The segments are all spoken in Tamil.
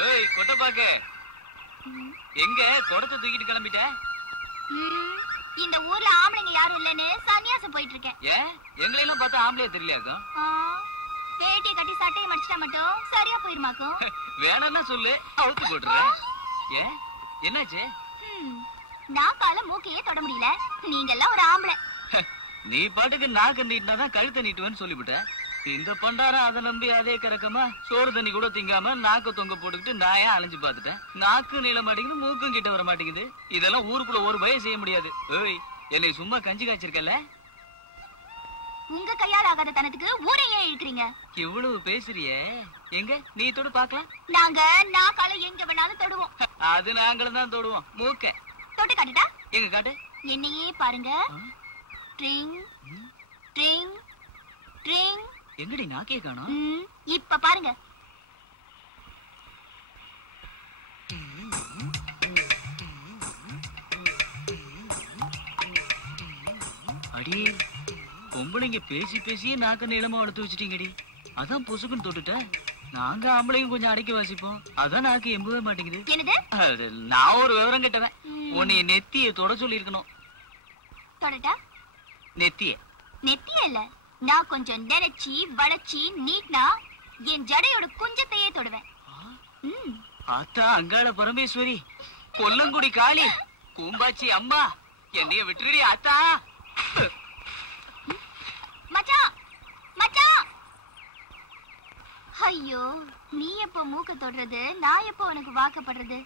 ஏய் கொட்ட பாக்க எங்க கொடத்தை தூக்கிட்டு கிளம்பிட்ட? இந்த ஊர்ல ஆம்பளைங்க யாரும் இல்லன்னு சன்னியாசம் போயிட்டு இருக்கேன். ஏன் எங்களை எல்லாம் பார்த்தா ஆம்பளையா தெரியலையாக்கும்? வேட்டியை கட்டி சட்டையை மடிச்சிட்டா மட்டும் சரியா போயிருமாக்கும். வேணாம்னா சொல்லு, அவுத்து போட்டுறேன். ஏன் என்னாச்சு? நான் கால மூக்கையே தொட முடியல, நீங்க எல்லாம் ஒரு ஆம்பளை. நீ பாட்டுக்கு நாக்கு நீட்டினாதான் கழுத்தை நீட்டுவேன்னு சொல்லிவிட்ட. இந்த பண்டாரம் அதை நம்பி அதே கறக்கமா சோறு தண்ணி கூட திங்காம நாக்கு தொங்க போட்டுக்கிட்டு நான் ஏன் அலைஞ்சு பாத்துட்டேன். நாக்கு நீள மாட்டேங்குது, மூக்கும் கிட்ட வர மாட்டேங்குது. இதெல்லாம் ஊருக்குள்ள ஒரு பயம் செய்ய முடியாது. ஏய் என்னை சும்மா கஞ்சி காய்ச்சிருக்கல. உங்க கையால் ஆகாத தனத்துக்கு ஊரை ஏன் இழுக்கிறீங்க? இவ்வளவு பேசுறியே, எங்க நீ தொடு பாக்கலாம். நாங்க நாக்கால எங்க வேணாலும் தொடுவோம். அது நாங்களும் தான் தொடுவோம். மூக்க தொட்டு காட்டுட்டா? எங்க காட்டு. என்னையே பாருங்க. Drink drink drink. எங்கடி நாக்கே காணோம்? இப்ப பாருங்க. அடி பொம்பளைங்க பேசி பேசியே நாக்க நீளமா வளர்த்து வச்சுட்டீங்கடி. அதான் பொசுக்குன்னு தொட்டுட்ட. நாங்க ஆம்பளைங்க கொஞ்சம் அடக்கி வாசிப்போம், அதான் நாக்கு எம்பவே மாட்டேங்குது. நான் ஒரு விவரம் கேட்டவன். உன்னை நெத்திய தொட சொல்லி இருக்கணும். தொடட்டா? நெத்திய நெத்திய இல்ல, நான் கொஞ்சம் நெரச்சி வளைச்சி நீட்னா என் ஜடையோட குஞ்சத்தையே தொடுவேன். ஆத்தா அங்காள பரமேஸ்வரி, கொல்லங்குடி காளி, கூம்பாச்சி அம்மா, என்னைய விட்டுடி ஆத்தா. மச்சான் மச்சான். ஐயோ, நீ எப்போ மூக்க தொடுறது, நான் எப்போ உனக்கு வாக்கப்படுறது?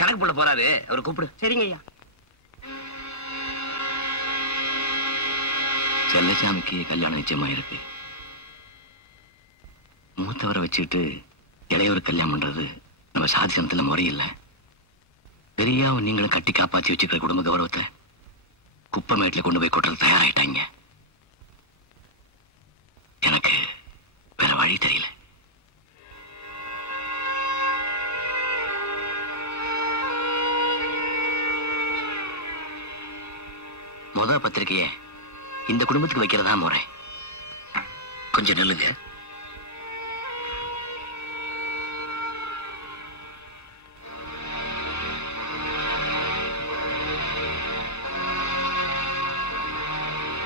கணக்கு போட போறாரு, அவரை கூப்பிடு. சரிங்க ஐயா. செல்லசாமிக்கு கல்யாணம் நிச்சயமா இருக்கு. மூத்தவரை வச்சுக்கிட்டு இளையவர் கல்யாணம் பண்றது நம்ம சாதிசனத்துல முறையில்ல. பெரியாவும் நீங்களும் கட்டி காப்பாத்தி வச்சுக்கிற குடும்ப கௌரவத்தை குப்பமேட்டில் கொண்டு போய் கொட்டுறது தயாராயிட்டாங்க. எனக்கு வேற வழி தெரியல. முத பத்திரிகைய இந்த குடும்பத்துக்கு வைக்கிறதா முறை. கொஞ்சம் நில்லுங்க.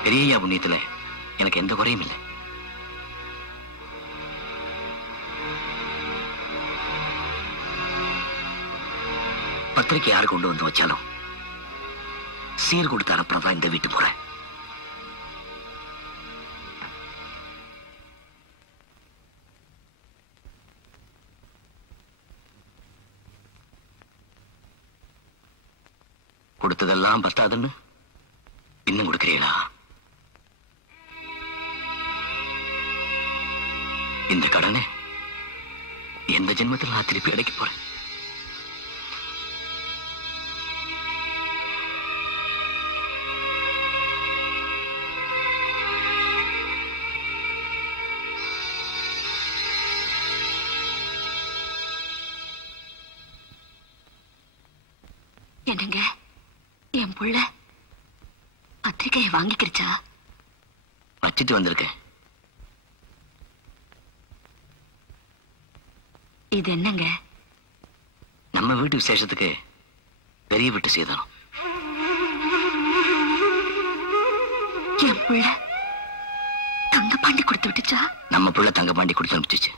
பெரியய்யா புண்ணியத்துல எனக்கு எந்த குறையும் இல்லை. பத்திரிக்கை யாரு கொண்டு வந்து வச்சாலும் சீர் கொடுத்து அனுப்புறதா இந்த வீட்டு போறேன். கொடுத்ததெல்லாம் பத்தாதுன்னு இன்னும் கொடுக்கிறீங்களா? இந்த கடனை எந்த ஜென்மத்தில் நான் திருப்பி அடைக்க போறேன். என்னங்க, என் புள்ள பத்திரிகையை வாங்கிக்கிடுச்சா? வச்சிட்டு வந்திருக்கேன். இது என்னங்க? நம்ம வீட்டு விசேஷத்துக்கு பெரிய வீட்டு சீதனம். என் புள்ள தங்க பாண்டி கொடுத்து விட்டுச்சா? நம்ம புள்ள தங்க பாண்டி கொடுத்து அனுப்பிச்சிச்சு.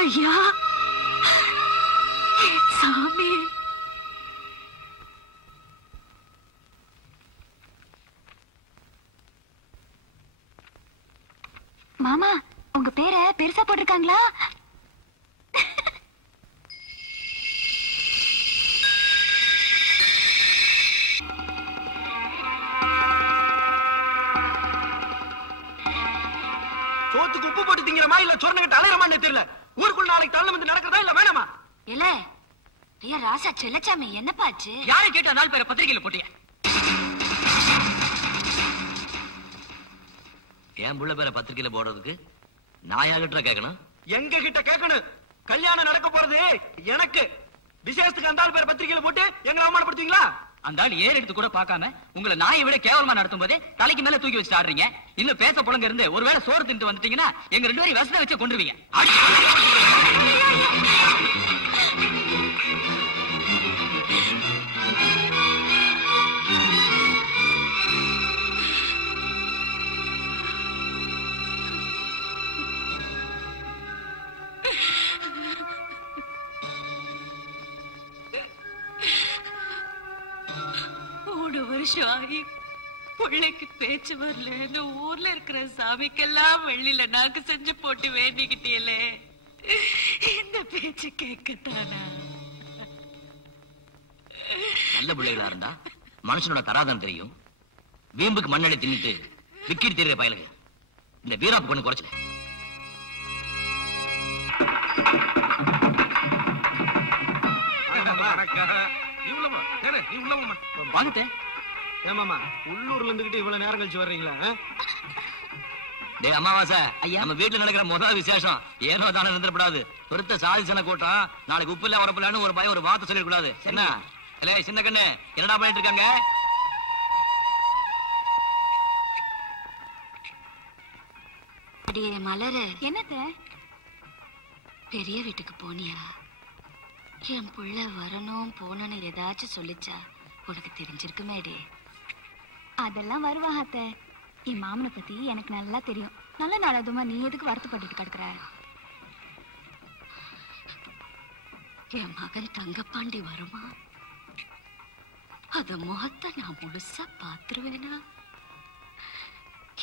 ஐயா சாமி. மாமா, உங்க பேரை பெருசா போட்டிருக்காங்களா? சோத்துக்கு உப்பு போட்டு திங்கிறமா இல்ல சொர்ண கட்ட அலையறமான்னு தெரியல. ஊருக்குள்ள நாளைக்கு தள்ள வந்து நடக்கிறதா இல்ல வேணாமா? இல்ல ஐயா ராசா செல்லச்சாமி, என்னப்பாச்சு? யாரை கேட்டா நாலு பேரை பத்திரிகையில போட்டீங்க? என் புள்ள பேரை பத்திரிக்கையில போடுறதுக்கு நான் யார்கிட்ட கேட்கணும்? எங்க கிட்ட கேட்கணும். கல்யாணம் நடக்க போறது எனக்கு. விசேஷத்துக்கு அந்த ஆள் பேரை பத்திரிகையில போட்டு எங்களை அவமானப்படுத்துவீங்களா? அந்த ஆள் ஏறு எடுத்து கூட பார்க்காம உங்களை நாயை விட கேவலமா நடத்தும் போதே தலைக்கு மேல தூக்கி வச்சு ஆடுறீங்க. இன்னும் பேச புலங்க இருந்து ஒருவேளை சோறு தின்ட்டு வந்துட்டீங்கன்னா எங்க 2 பேரும் விஷத்தை வச்சு கொண்டுருவீங்க. வருஷம் ஆகி பிள்ளைக்கு பேச்சு வரலன்னு ஊர்ல இருக்கிற சாமிக்கெல்லாம் வெள்ளில நாக்கு செஞ்சு போட்டு வேண்டிக்கிட்டீங்களே, இந்த பேச்சு கேட்கத்தானா? நல்ல பிள்ளைகளா இருந்தா மனுஷனோட தராதம் தெரியும். வீம்புக்கு மண்ணடி தின்னுட்டு விக்கிட்டு தெரியுற பயலுங்க இந்த வீராப்பு கொண்டு குறைச்சல. வாங்கிட்ட ஏமாமா உள்ளூர்ல இருந்துகிட்டு இவ்வளவு நேரம் கழிச்சு வர்றீங்களா? டேய் அமாவாசை, நம்ம வீட்டுல நடக்கிற முதல் விசேஷம் ஏனோ தானே இருந்துடக்கூடாது. பொறுத்த சாதிசன கூட்டம் நாளைக்கு உப்பு இல்ல வரப்பில்லன்னு ஒரு பயம் ஒரு வார்த்தை சொல்லிடக்கூடாது. என்ன இல்ல சின்ன கண்ணு என்னடா பண்ணிட்டு இருக்காங்க? மலரு, என்னத்த பெரிய வீட்டுக்கு போனியா? என் புள்ள வரணும் போனன்னு ஏதாச்சும் சொல்லிச்சா? உனக்கு தெரிஞ்சிருக்குமேடி. அதெல்லாம் வருவாங்க அத்தை. என் மாமனை பத்தி எனக்கு நல்லா தெரியும். நல்ல நாள் அதுமா நீ எதுக்கு வருத்தப்பட்டு கிடக்குற? என் மகன் தங்கப்பாண்டி வருமா? அத முகத்தை நான் முழுசா பாத்துருவேனா?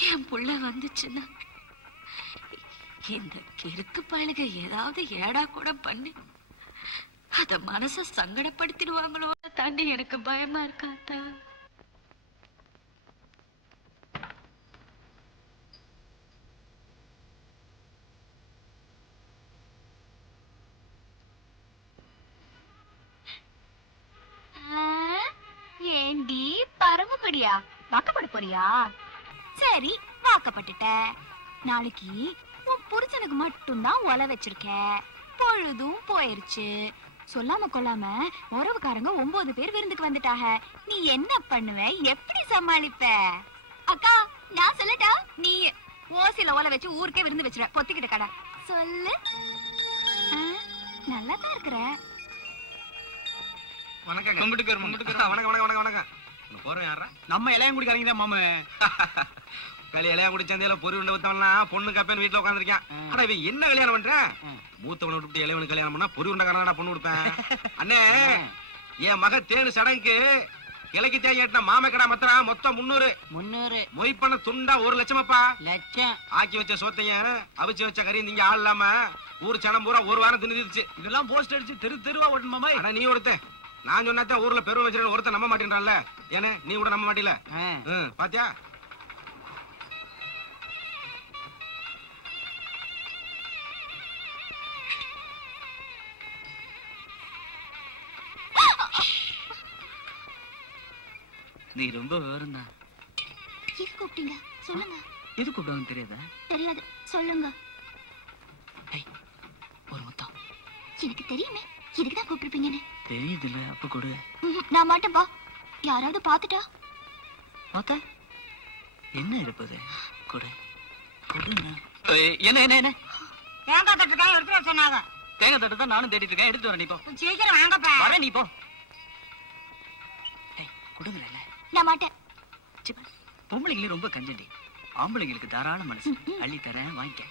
என் புள்ள வந்துச்சுன்னா இந்த கிறுக்கு பயலுக ஏதாவது ஏடா கூட பண்ணி அத மனச சங்கடப்படுத்திடுவாங்களோ தாண்டி எனக்கு பயமா இருக்காத்தா. ஏண்டி பரமப்படியா வாக்கப்பட போறியா? சரி, வாக்கப்பட்டுட்ட. நாளைக்கு உன் புருஷனுக்கு மட்டும்தான் ஒல வச்சிருக்க. பொழுதும் போயிருச்சு. சொல்லாம கொள்ளாம உறவுக்காரங்க 9 பேர் விருந்துக்கு வந்துட்டாக. நீ என்ன பண்ணுவ? எப்படி சமாளிப்ப? அக்கா நான் சொல்லட்டா? நீ ஓசில ஓலை வச்சு ஊருக்கே விருந்து வச்சிர. பொத்திக்கிட்ட கடை சொல்லு. நல்லா தான் இருக்கிற. வணக்கம். வணக்கம் வணக்கம் வணக்கம். போறோம் யாரா? நம்ம இளையங்குடிக்காரங்க தான் மாமு. இளையாங்குடி சந்தையில பொறி உண்டை வித்தவன்லாம் பொண்ணு கப்பேன்னு வீட்டுல உட்காந்துருக்கான். ஆனா இவன் என்ன கல்யாணம் பண்றேன்? மூத்தவனை விட்டு இளையவனுக்கு கல்யாணம் பண்ணா பொறி உண்டை பொண்ணு கொடுப்பேன். அண்ணே, என் மக தேனு சடங்குக்கு கிழக்கு தேங்கிட்ட மாம கடை மத்தரா மொத்தம் 300 மொய்ப்பண்ண துண்டா 1 லட்சமாப்பா. லட்சம் ஆக்கி வச்ச சோத்தையும் அவிச்சு வச்ச கறியும் நீங்க ஆள் இல்லாம ஊர் சனம் பூரா 1 வாரம் தின்னுச்சு. இதெல்லாம் போஸ்ட் அடிச்சு தெருவா ஓட்டணுமாமா? ஆனா நீ ஒருத்தன், நான் சொன்னாத்தான் ஊர்ல பெருமை வச்சிருக்க ஒருத்தன் நம்ப மாட்டேன்றான்ல. ஏன்னா நீ கூட நம்ப மாட்டீல. பாத்தியா? நீ ரொம்ப விவரம் தான். எது கூப்பிட்டீங்க? சொல்லுங்க. எது கூப்பிடுவாங்க தெரியாதா? தெரியாது, சொல்லுங்க. ஒரு முத்தம். எனக்கு தெரியுமே எதுக்குதான் கூப்பிட்டுருப்பீங்கன்னு. தெரியுதுல்ல, அப்ப கொடு. நான் மாட்டேன்பா. யாராவது பாத்துட்டா? பார்த்தா என்ன இருப்பது? கொடு கொடுங்க. என்ன என்ன என்ன? தேங்காய் தட்டுக்காக எடுத்துட்டு சொன்னாங்க. தேங்காய் தட்டு தான் நானும் தேடிட்டு இருக்கேன். எடுத்து வரேன். நீ போ. சீக்கிரம் வாங்கப்பா. வர நீ போ. கொடுங்கல. நான் மாட்டேன். பொம்பளைங்களே ரொம்ப கஞ்சண்டி. ஆம்பளைங்களுக்கு தாராள மனசு. அள்ளி தரேன், வாங்கிக்க.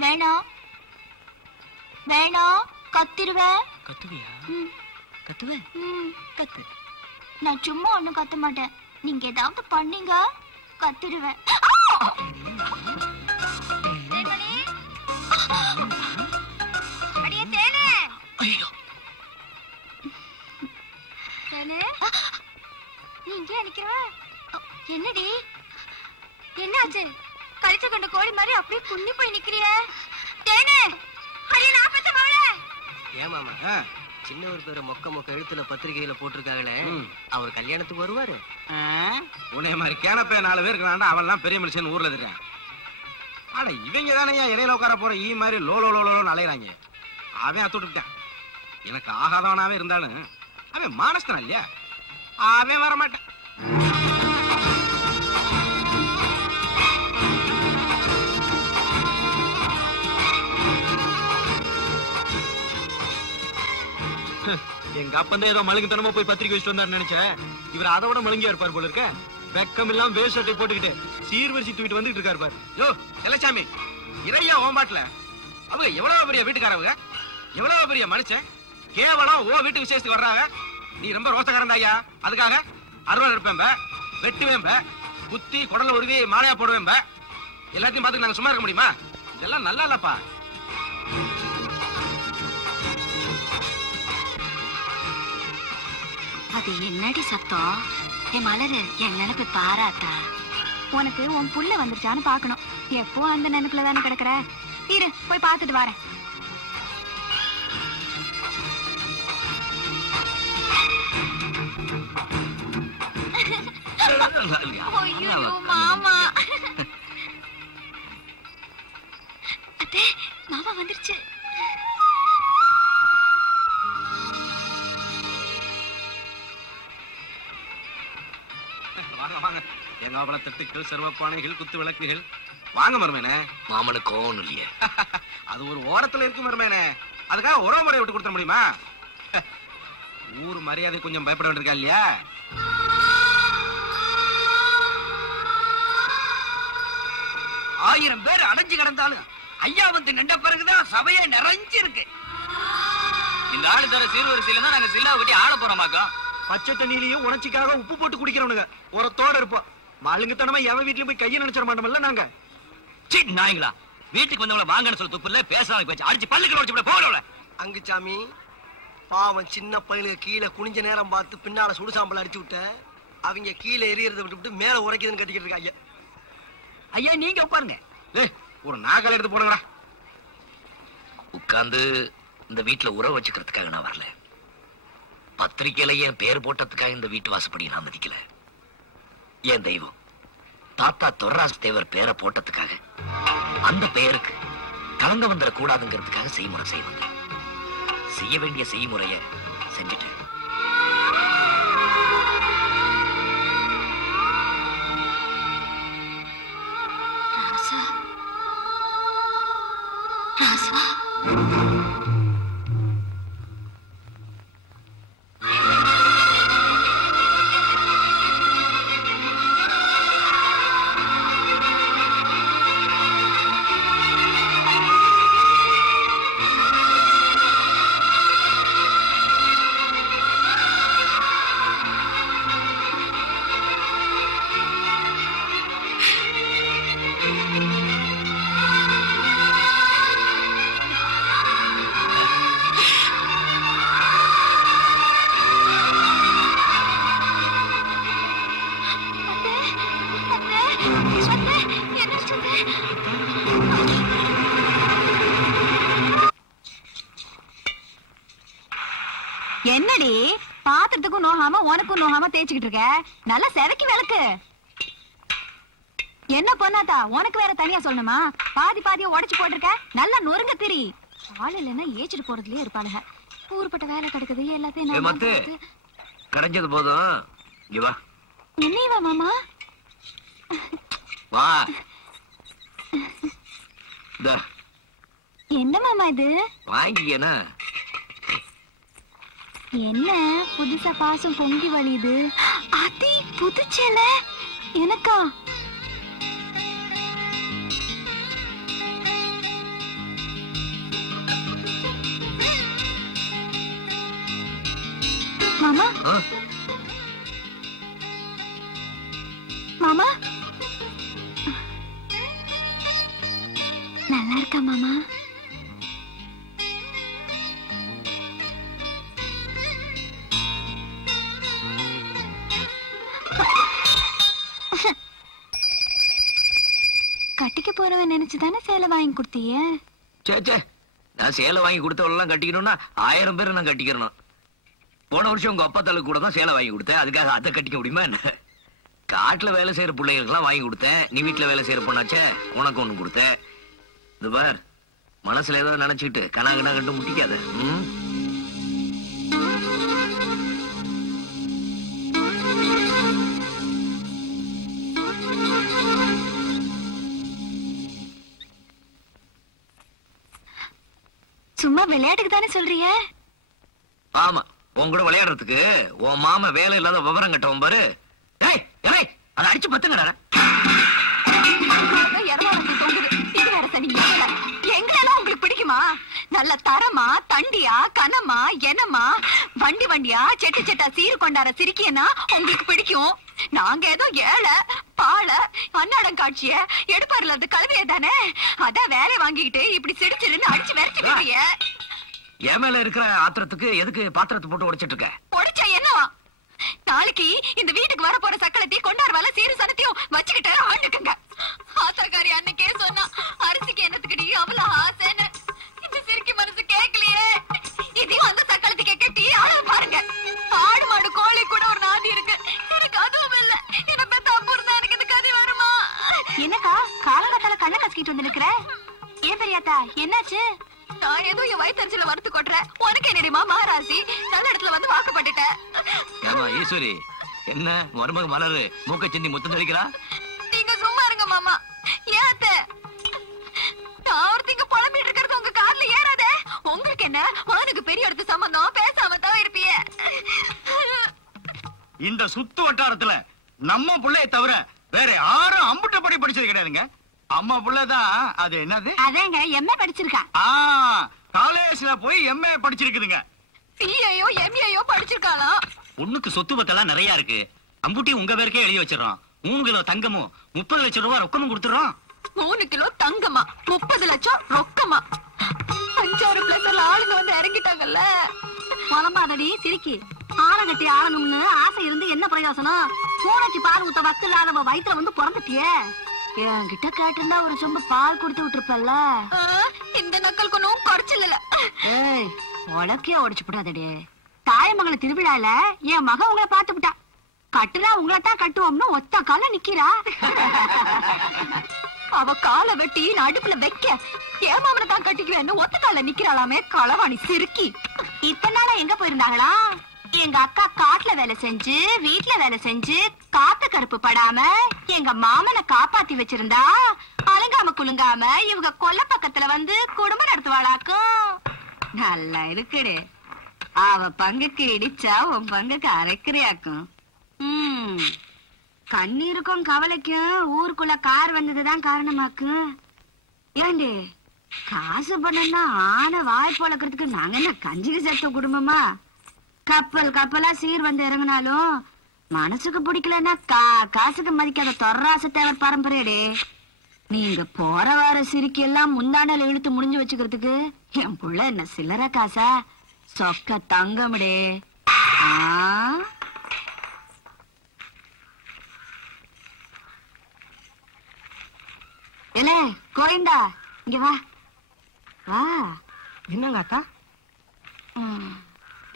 வேணாம். வேணாம் கத்திருவேன். கத்துவியா? ம், கத்துவேன். ம். கத்து. நான் சும்மா ஒண்ணும் கத்த மாட்டேன். நீங்க ஏதாவது பண்ணீங்க கத்திருவேன். தேன்மணி! அடியே தேனே! ஐயோ, தேனே? நீ இங்கே நிக்கிற? என்னடி என்னாச்சு? கழிச்ச கண்ட கோழி மாதிரி அப்படியே குன்னி போய் நிக்கிறிய? தேனே! அடியே நான் பெத்த மகளே! ஏமாமா ஆ, சின்னவர் பேரு மொக்க எழுத்துல பத்திரிகையில போட்டிருக்காங்களே, ம். அவர் கல்யாணத்துக்கு வருவாரு. உன்னைய மாதிரி கேனப்பே 4 பேர் இருக்கிறான்டா, அவன்லாம் பெரிய மனுஷன் ஊர்ல தெரியான். ஆனா இவங்க தானே இலையில உட்கார போற ஈ மாதிரி லோ லோ லோ லோன்னு அலையிறாங்க. அவன் அத்துட்டுட்டான். எனக்கு ஆகாதவனாவே இருந்தாலும் அவன் மானஸ்தனா இல்லையா, அவன் வர மாட்டான். எங்க அப்பந்தே ஏதோ மழுங்குத்தனமா போய் பத்திரிக்கை வச்சுட்டு வந்தாரு நினைச்சேன். இவர் அதை விட மழுங்கியா இருப்பார் போல இருக்க. வெக்கம் எல்லாம் வேஸ்ட் சட்டை போட்டுக்கிட்டு சீர்வரிசி தூக்கிட்டு வந்துட்டு இருக்காரு பாரு. யோ செல்லச்சாமி, இறையா ஓம்பாட்டுல அவங்க எவ்வளவு பெரிய வீட்டுக்காரவங்க, எவ்வளவு பெரிய மனுஷன், கேவலம் ஓ வீட்டு விசேஷத்துக்கு வர்றாங்க. நீ ரொம்ப ரோசக்காரன் ஐயா. அதுக்காக அருவாள் எடுப்பேன், வெட்டுவேன், குத்தி குடல உருவி மாலையா போடுவேன். எல்லாத்தையும் பார்த்து நாங்க சும்மா இருக்க முடியுமா? இதெல்லாம் நல்லா இல்லப்பா. அது என்னடி சத்தம்? என் மலரு என் நினைப்பு பாராட்டா. உனக்கு உன் புள்ள வந்துருச்சான்னு பாக்கணும். எப்போ அந்த நினைப்புல தானே கிடக்குற. இரு போய் பார்த்துட்டு வரேன். ஐயோ மாமா! அத்தே மாமா வந்துருச்சு. வாங்க வாங்க, எங்க தட்டுக்கள், சிறுவப்பானைகள், குத்து விளக்குகள். வாங்க மருமேனே. மாமனுக்கு கோவம் இல்லையே. அது ஒரு ஓரத்துல இருக்கு மருமேனே. அதுக்காக உறவு முறையை விட்டு கொடுத்த முடியுமா? ஊர் மரியாதை கொஞ்சம் பயப்பட வேண்டியிருக்கா இல்லையா? ஆயிரம் பேர் அடைஞ்சு கிடந்தாலும் ஐயா வந்து நின்ற பிறகுதான் சபையே நிறைஞ்சு இருக்கு. இந்த ஆளு தர சீர்வரிசையில தான் நாங்க சில்லாவை கட்டி ஆட போறோமாக்கோம். பச்சை தண்ணியிலையும் உணர்ச்சிக்காக உப்பு போட்டு குடிக்கிறவனுங்க உரத்தோட இருப்போம். மழுங்குத்தனமா எவன் வீட்லயும் போய் கையை நினைச்சிட மாட்டோம்ல நாங்க. சீ நாய்ங்களா, வீட்டுக்கு வந்தவங்கள வாங்கன்னு சொல்ல துப்பு இல்ல, பேசாம போச்சு அடிச்சு பல்லுக்கு உடைச்சு போகல. அங்குச்சாமி பாவம், சின்ன பையனுக்கு கீழே குனிஞ்ச நேரம் பார்த்து பின்னால சுடுசாம்பல் அடிச்சு விட்ட. அவங்க கீழே எரியறதை விட்டு மேல உரைக்குதுன்னு கட்டிக்கிட்டு இருக்காங்க. ஐயா நீங்க உட்காருங்க. ஏய், ஒரு நாகல் எடுத்து போடுங்கடா. உட்கார்ந்து இந்த வீட்டுல உறவு வச்சுக்கிறதுக்காக நான் வரல. பத்திரிக்கையில என் பேர் போட்டதுக்காக இந்த வீட்டு வாசப்படி நான் மதிக்கல. என் தெய்வம் தாத்தா தொர்ராஸ் தேவர் பேரை போட்டதுக்காக அந்த பெயருக்கு கலங்க வந்துட கூடாதுங்கிறதுக்காக செய்முறை செய்வாங்க. செய்ய வேண்டிய செய்முறைய செஞ்சுட்டு ராசா ராசா என்னடி பாத்திரத்துக்கும் நோகாம உனக்கும் நோகாம தேய்ச்சிக்கிட்டு இருக்க? நல்லா செவக்கி விளக்கு. என்ன பொண்ணாத்தா, உனக்கு வேற தனியா சொல்லணுமா? பாதி பாதியா உடைச்சு போட்டிருக்க. நல்லா நொறுங்க திரி. ஆள் இல்லைன்னா ஏச்சிட்டு போறதுலயே இருப்பாளுங்க. ஊருப்பட்ட வேலை கிடக்குது எல்லாத்தையும் நான் மத்து பார்த்து. கடைஞ்சது போதும். இங்க வா என்னையவா மாமா? வா. இந்தா, என்ன மாமா இது? வாங்கிக்கேனா? என்ன புதுசா பாசம் பொங்கி வழியுது? அதி புதுச்சேல எனக்கா? ஆ? மாமா நல்லா இருக்கா மாமா? கட்டிக்க போறவன் நினைச்சுதானே சேலை வாங்கி கொடுத்தீங்க? சே நான் சேலை வாங்கி கொடுத்தவெல்லாம் கட்டிக்கணும்னா 1000 பேரை நான் கட்டிக்கிறணும். போன வருஷம் உங்க அப்பா தலை கூட தான் சேலை வாங்கி கொடுத்தேன். அதுக்காக அதை கட்டிக்க முடியுமா என்ன? காட்டுல வேலை செய்யற பிள்ளைகளுக்கெல்லாம் வாங்கி கொடுத்தேன். நீ வீட்டுல வேலை செய்யற பொண்ணாச்சே, உனக்கு ஒண்ணு கொடுத்தேன். இது பார், மனசுல ஏதோ நினைச்சுக்கிட்டு கனா கண்டு முட்டிக்காத. ம்? சும்மா விளையாட்டுக்கு தானே சொல்றீங்க? ஆமா, உன் கூட விளையாடுறதுக்கு உன் மாமா வேலை இல்லாத விவரம் கட்டவன் பாரு. டேய், டேய், அதை அடிச்சு பத்துங்கடா. எங்களெல்லாம் உங்களுக்கு பிடிக்குமா? நல்ல தரமா, தண்டியா, கனமா, எனமா, வண்டி வண்டியா, செட்டு செட்டா சீரு கொண்டாட சிரிக்கியனா உங்களுக்கு பிடிக்கும். நாங்க ஏதோ ஏழை பாழ அன்னாடம் காட்சிய எடுப்பாருல அது கலவையே தானே. அதான் வேலை வாங்கிக்கிட்டு இப்படி சிரிச்சிருன்னு அடிச்சு விரட்டிக்கிறீங்க. என் மேல இருக்கிற ஆத்திரத்துக்கு எதுக்கு பாத்திரத்தை போட்டு உடைச்சிட்டு இருக்க? உடைச்சா என்னவா? நாளைக்கு இந்த வீட்டுக்கு வர போற சக்கலத்தையும் கொண்டாடுவால சீரு சனத்தையும் வச்சுக்கிட்டு ஆண்டுக்குங்க. ஆத்திரக்காரி அன்னைக்கே சொன்னா அரிசிக்கு என்னத்துக்குடி அவ்வளவு ஆசைன்னு. இந்த சிரிக்கி மனசு கேட்கலையே. இதையும் அந்த சக்கலத்துக்கு கட்டி ஆட பாருங்க. ஆடு மாடு கோழி கூட ஒரு நாதி இருக்கு. எனக்கு அதுவும் இல்ல. என்ன பெத்த அப்பா இருந்தா எனக்கு இந்த கதை வருமா? என்னக்கா காலகத்தால கண்ணை கசிக்கிட்டு வந்து நிக்கிற? ஏன் பெரியாத்தா என்னாச்சு? நான் ஏதோ என் வயிற்றுல வறுத்து கொட்டுறேன். உனக்கு என்னடிமா மகாராசி நல்ல இடத்துல வந்து வாக்குப்பட்டுட்டேன். ஏமா ஈஸ்வரி, என்ன மருமக மலரு மூக்க சிந்தி முத்தம் தெளிக்கிறா? நீங்க சும்மா இருங்க மாமா. ஏத்த நான் ஒருத்திங்க புலம்பிட்டு இருக்கிறது உங்க கார்ல ஏறாதே. உங்களுக்கு என்ன அவனுக்கு பெரிய இடத்து சம்பந்தம் பேசாம தான் இருப்பிய. இந்த சுத்து வட்டாரத்துல நம்ம புள்ளைய தவிர வேற யாரும் அம்புட்ட படி படிச்சது கிடையாதுங்க. அம்மா புள்ளதான். அது என்னது? அதேங்க எம்ஏ படிச்சிருக்கா. காலேஜ்ல போய் எம்ஏ படிச்சிருக்குதுங்க. பிஏயோ எம்ஏயோ படிச்சிருக்காளாம். பொண்ணுக்கு சொத்து பத்தெல்லாம் நிறைய இருக்கு. அம்புட்டி உங்க பேருக்கே எழுதி வச்சிடறோம். 3 கிலோ தங்கமும் 30 லட்சம் ரூபாய் ரொக்கமும் கொடுத்துறோம். 3 கிலோ தங்கமா 30 லட்சம் ரொக்கமா? 5 பிளஸ்ல ஆளுங்க வந்து இறங்கிட்டாங்கல்ல. புலம்பாதடி சிரிக்கி. ஆளகட்டி ஆளணும்னு ஆசை இருந்து என்ன பிரயோசனம்? பூனைக்கு பால் ஊத்த வக்கு இல்லாதவ வயித்துல வந்து பிறந்துட்டியே. என்கிட்ட கேட்டிருந்தா ஒரு சொம்பு பால் கொடுத்து விட்டுருப்பல்ல. இந்த நக்கல் கொண்டும் குறைச்சல் இல்ல. ஏய், உலக்கைய உடைச்சு விடாதடி. தாயமங்கல திருவிழால என் மகன் உங்களை பார்த்து விட்டா. கட்டுனா உங்களைத்தான் கட்டுவோம்னு ஒத்த கால நிக்கிறா. அவ காலை வெட்டி நடுப்புல வைக்க ஏமாமனை தான் கட்டிக்கிறேன்னு ஒத்த கால நிக்கிறாளாமே களவாணி சிறுக்கி. இத்தனை நாளா எங்க போயிருந்தாங்களா? எங்க அக்கா காட்டுல வேலை செஞ்சு வீட்டுல வேலை செஞ்சு காத்து கருப்பு படாம எங்க மாமனை காப்பாத்தி வச்சிருந்தா அலங்காம குலுங்காம இவங்க கொல்ல பக்கத்துல வந்து குடும்பம் நடத்துவாளாக்கும். நல்லா இருக்குடே. அவ பங்குக்கு இடிச்சா உன் பங்குக்கு அரைக்கிறியாக்கும். கண்ணீருக்கும் கவலைக்கும் ஊருக்குள்ள கார் வந்ததுதான் காரணமாக்கும். ஏண்டி காசு பண்ணா ஆன வாய் பழக்கிறதுக்கு நாங்க என்ன கஞ்சிக்கு சேர்த்த குடும்பமா? கப்பல் கப்பலா சீர் வந்து இறங்கினாலும் மனசுக்கு பிடிக்கலன்னா காசுக்கு மதிக்காத தொர்ராசு தேவர் பரம்பரையடே. நீங்க போற வார சிரிக்கி எல்லாம் முந்தானல இழுத்து முடிஞ்சு வச்சுக்கிறதுக்கு என் புள்ள என்ன சில்லற காசா? சொக்க தங்கம்டே. ஏலே கோயந்தா, இங்க வா வா. என்னங்க அக்கா?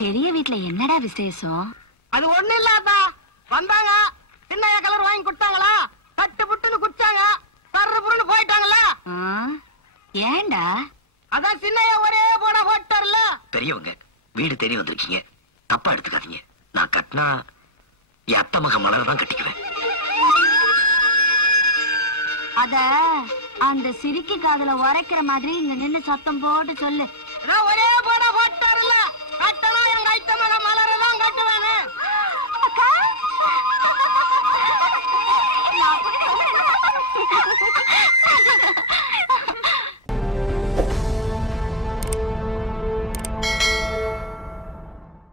பெரிய வீட்டுல என்னடா விசேஷம்? அது ஒண்ணு இல்லாதா. வந்தாங்க, சின்ன கலர் வாங்கி கொடுத்தாங்களா, கட்டு புட்டுன்னு குடிச்சாங்க, பர்ரு புருன்னு போயிட்டாங்களா. ஏண்டா? அதான் சின்னையா ஒரே போன போட்டார்ல. பெரியவங்க வீடு தேடி வந்திருக்கீங்க, தப்பா எடுத்துக்காதீங்க. நான் கட்டினா என் அத்தை மக மலர் தான் கட்டிக்குவேன். அத அந்த சிரிக்கி காதுல உரைக்கிற மாதிரி இங்க நின்னு சத்தம் போட்டு சொல்லு. ஒரே